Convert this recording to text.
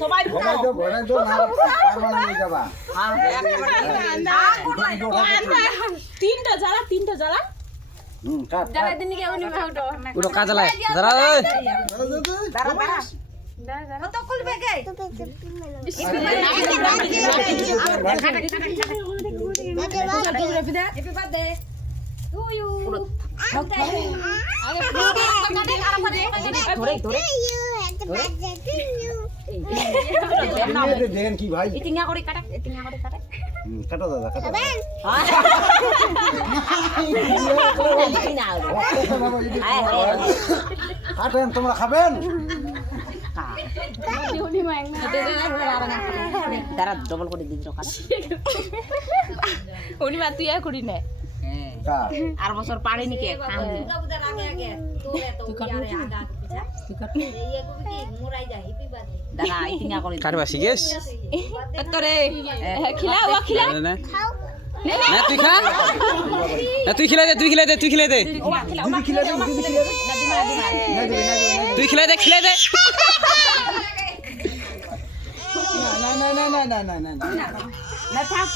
সবাই তো ঘরে তো না পারবা না নিয়ে যাবা তিনটা জ্বালা কাট উঠো কাজ লাই দাঁড়া ওই কত খুলবে গে হ্যাপি বার্থডে টু ইউ দেন কি ভাই ইতিঙ্গা করে কাটা কাটো দাদা কাটো কাটেন তোমরা খাবেন তারা ডবল করে দিছ কাটা উনি মা তুই করি না আর বছর পারেনি কে কাম দাদা ইতিঙ্গা করে কাটবা শিখেস তোরে খিলাও খিলা না তুই খা না তুই খিলাই দে তুই খিলাই দে দিদি খিলে দেন তুই খিলাই দে না না না না না না না না থাক